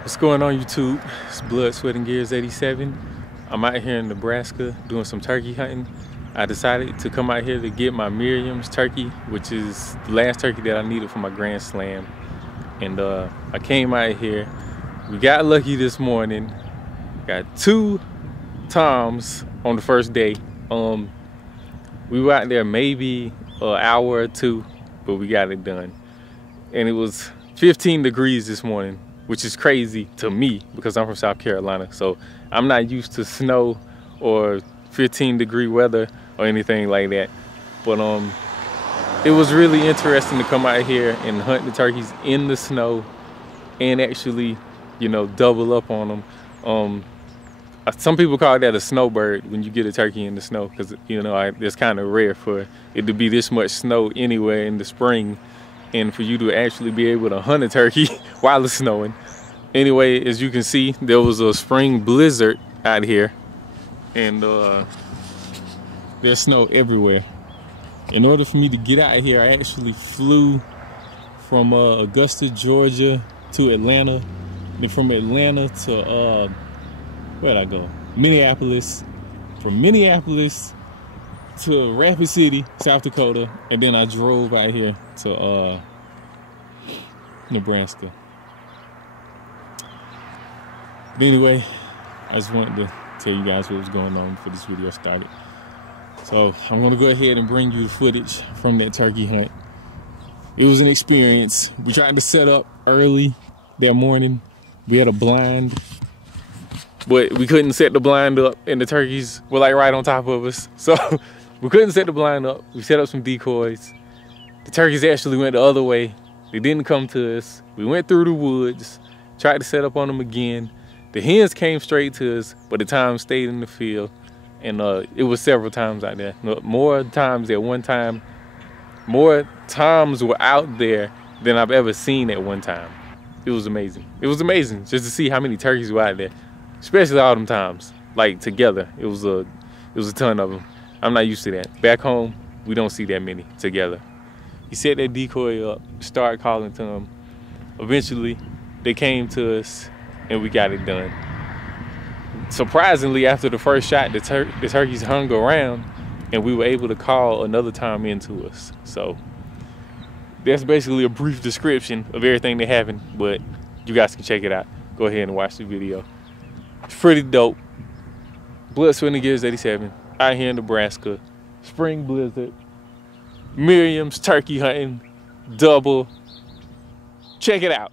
What's going on, YouTube? It's Blood, Sweat, and Gears 87. I'm out here in Nebraska doing some turkey hunting. I decided to come out here to get my Merriam's turkey, which is the last turkey that I needed for my Grand Slam. And I came out here. We got lucky this morning. Got 2 toms on the first day. We were out there maybe an hour or 2, but we got it done. And it was 15 degrees this morning, which is crazy to me because I'm from South Carolina. So I'm not used to snow or 15-degree weather or anything like that. But it was really interesting to come out here and hunt the turkeys in the snow and actually, you know, double up on them. Some people call that a snowbird when you get a turkey in the snow, because, you know, it's kind of rare for it to be this much snow anywhere in the spring, and for you to actually be able to hunt a turkey while it's snowing. Anyway, as you can see, there was a spring blizzard out here, and there's snow everywhere. In order for me to get out here, I actually flew from Augusta, Georgia to Atlanta, and from Atlanta to where'd I go? Minneapolis. From Minneapolis to Rapid City, South Dakota, and then I drove out here to Nebraska. But anyway, I just wanted to tell you guys what was going on before this video started. So I'm gonna go ahead and bring you the footage from that turkey hunt. It was an experience. We tried to set up early that morning. We had a blind, but we couldn't set the blind up, and the turkeys were like right on top of us. So we couldn't set the blind up. We set up some decoys. The turkeys actually went the other way. They didn't come to us. We went through the woods, tried to set up on them again. The hens came straight to us, but the times stayed in the field. And it was several times out there. More times at one time. More toms were out there than I've ever seen at one time. It was amazing. It was amazing just to see how many turkeys were out there. Especially all them times, like together. It was a ton of them. I'm not used to that. Back home, we don't see that many together. He set that decoy up, started calling to them. Eventually, they came to us, and we got it done. Surprisingly, after the first shot, the turkeys hung around, and we were able to call another tom into us. So that's basically a brief description of everything that happened, but you guys can check it out. Go ahead and watch the video. It's pretty dope. Blood, Sweat, and Gears 87 out here in Nebraska. Spring blizzard. Merriam's turkey hunting. Double. Check it out.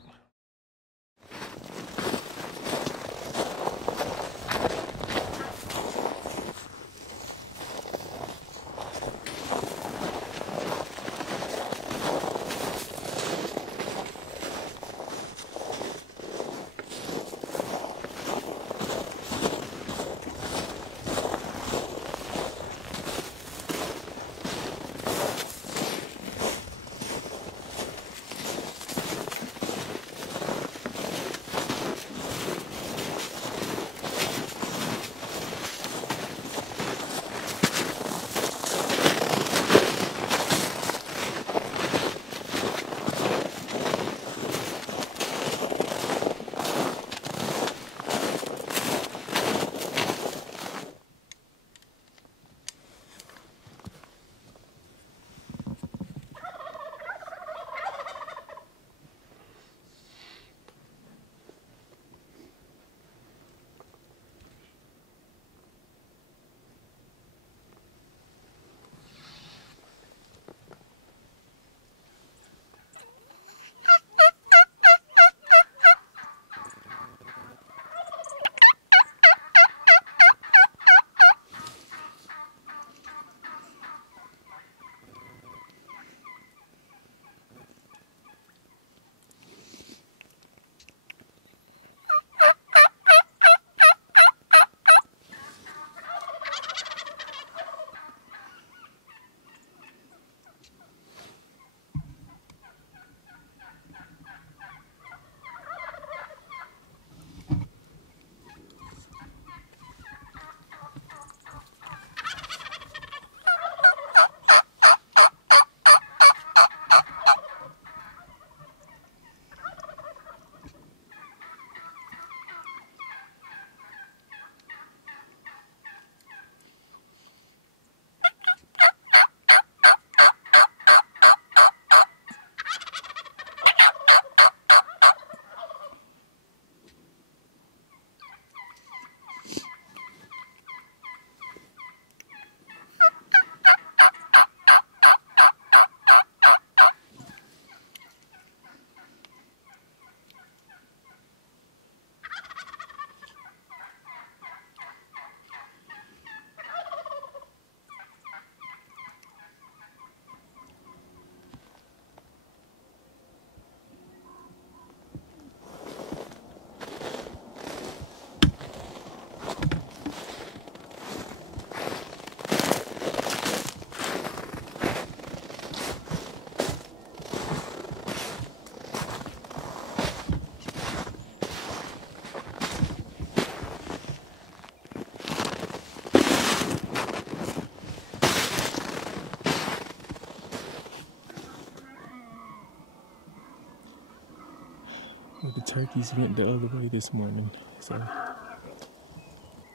Well, the turkeys went the other way this morning, so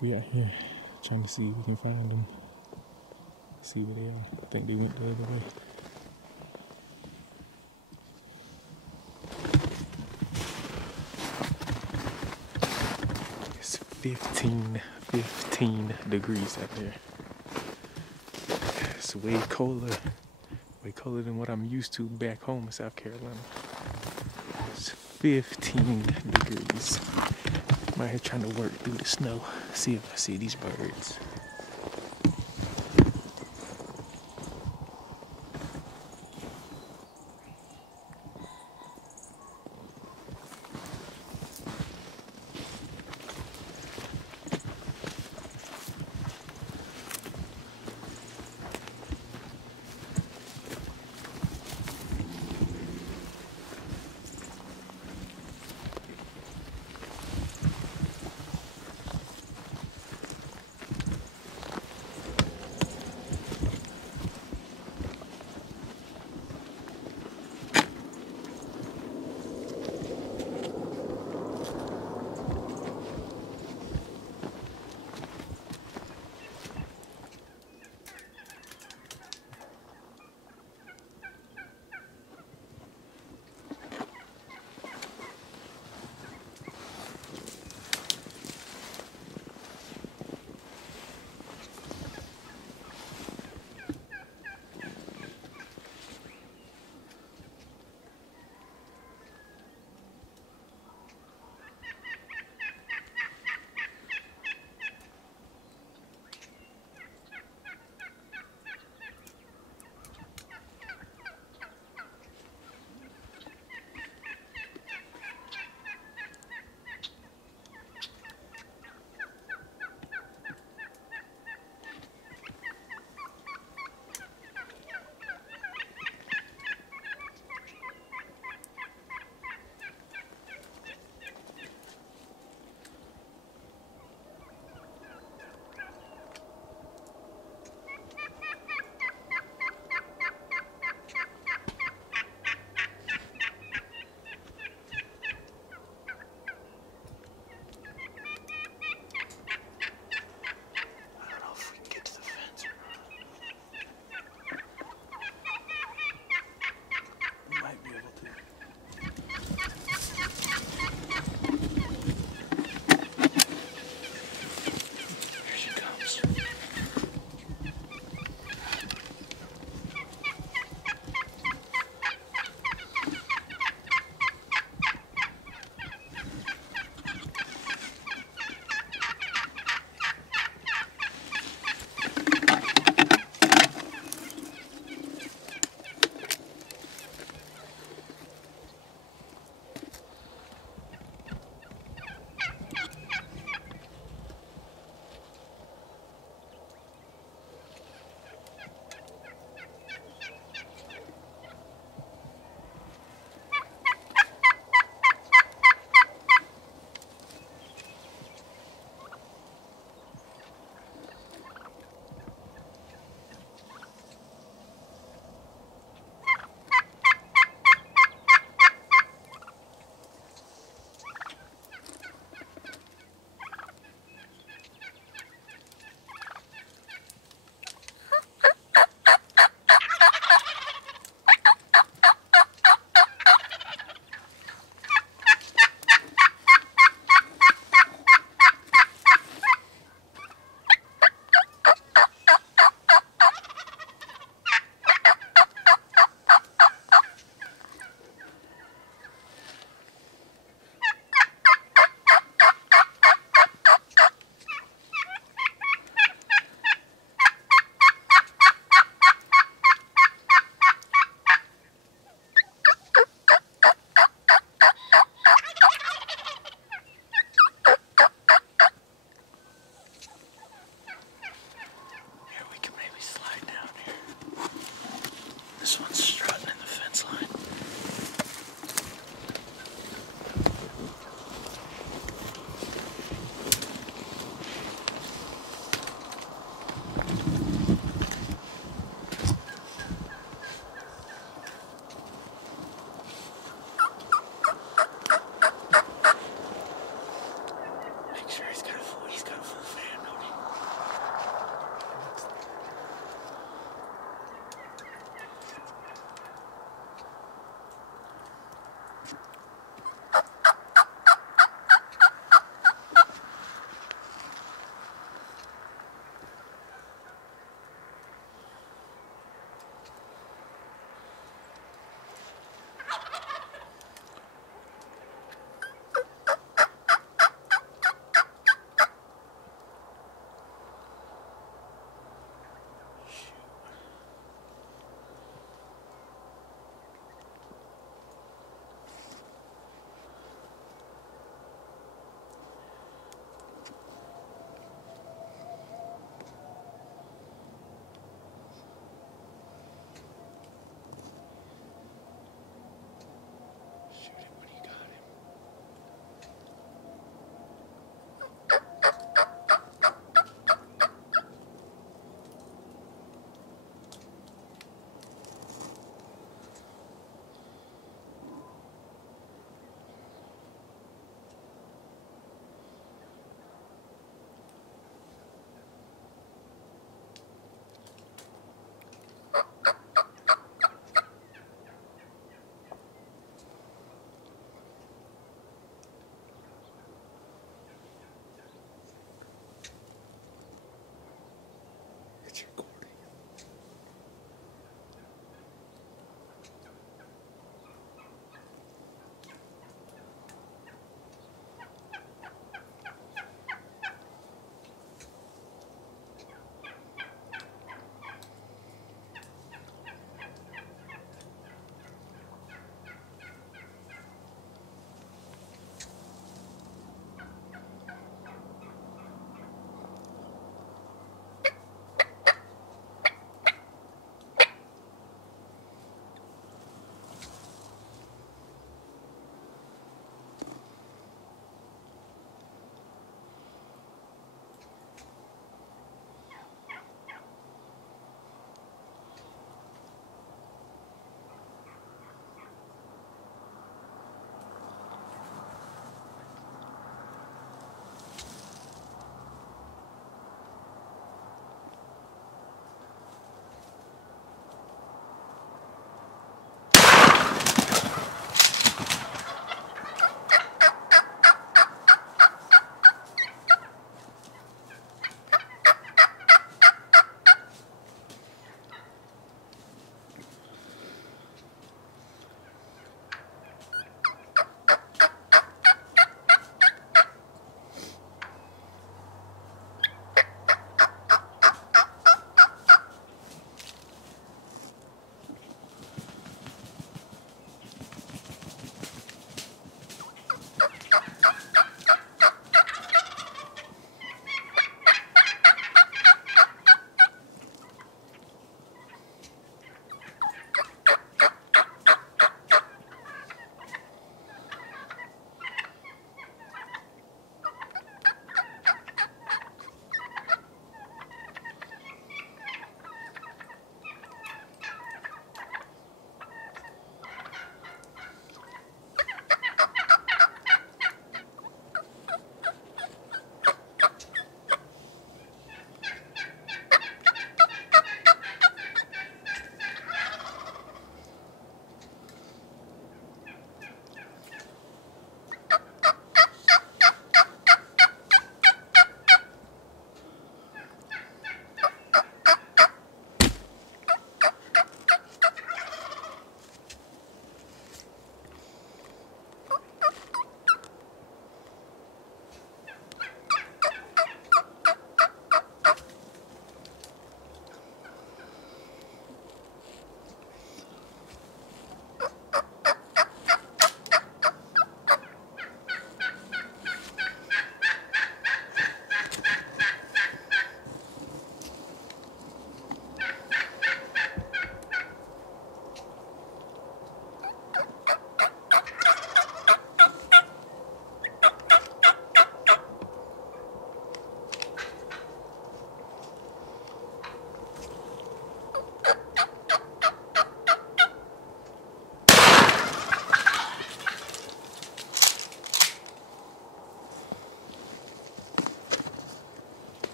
we out here trying to see if we can find them. See where they are. I think they went the other way. It's 15 degrees out there. It's way colder than what I'm used to back home in South Carolina. It's 15 degrees. I'm out here trying to work through the snow, see if I see these birds.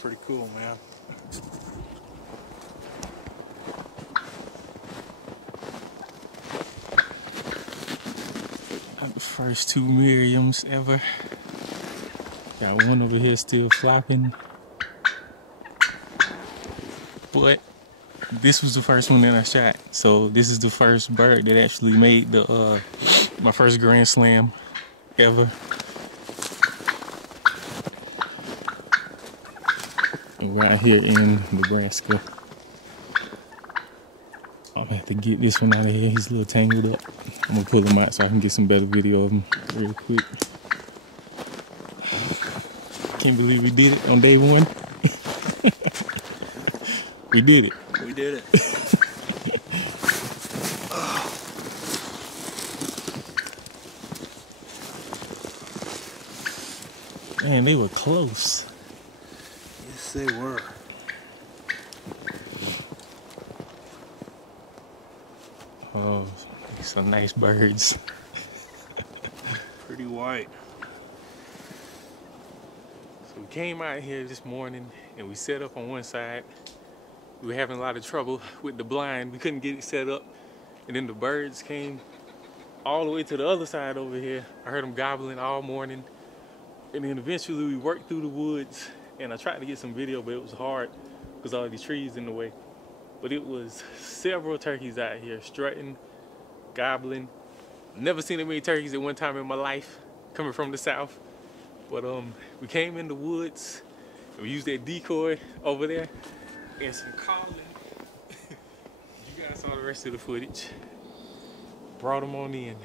pretty cool, man. Got the first 2 Merriams ever. Got one over here still flopping. But this was the first one that I shot. So this is the first bird that actually made the my first Grand Slam ever. And right here in Nebraska. I'm gonna have to get this one out of here. He's a little tangled up. I'm gonna pull him out so I can get some better video of him real quick. Can't believe we did it on day 1. We did it. We did it. Man, they were close. Yes, they were. Oh, some nice birds. Pretty white. So we came out here this morning and we set up on one side. We were having a lot of trouble with the blind. We couldn't get it set up. And then the birds came all the way to the other side over here. I heard them gobbling all morning. And then eventually we worked through the woods and I tried to get some video, but it was hard because all these trees in the way. But it was several turkeys out here strutting, gobbling. Never seen that many turkeys at one time in my life coming from the south. But we came in the woods and we used that decoy over there and some calling. You guys saw the rest of the footage. Brought them on in.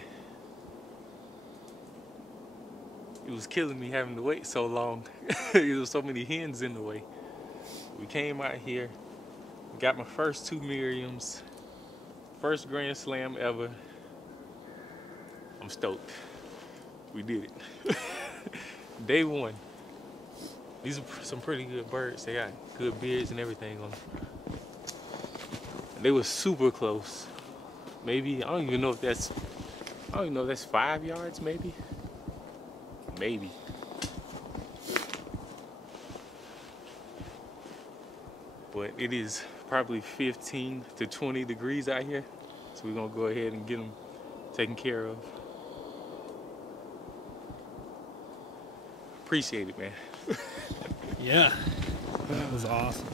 It was killing me having to wait so long. There was so many hens in the way. We came out here, got my first 2 Merriams, first Grand Slam ever. I'm stoked. We did it. Day 1. These are some pretty good birds. They got good beards and everything on them. They were super close. Maybe, I don't even know if that's 5 yards maybe. Maybe. But it is probably 15 to 20 degrees out here. So we're gonna go ahead and get them taken care of. Appreciate it, man. Yeah, that was awesome.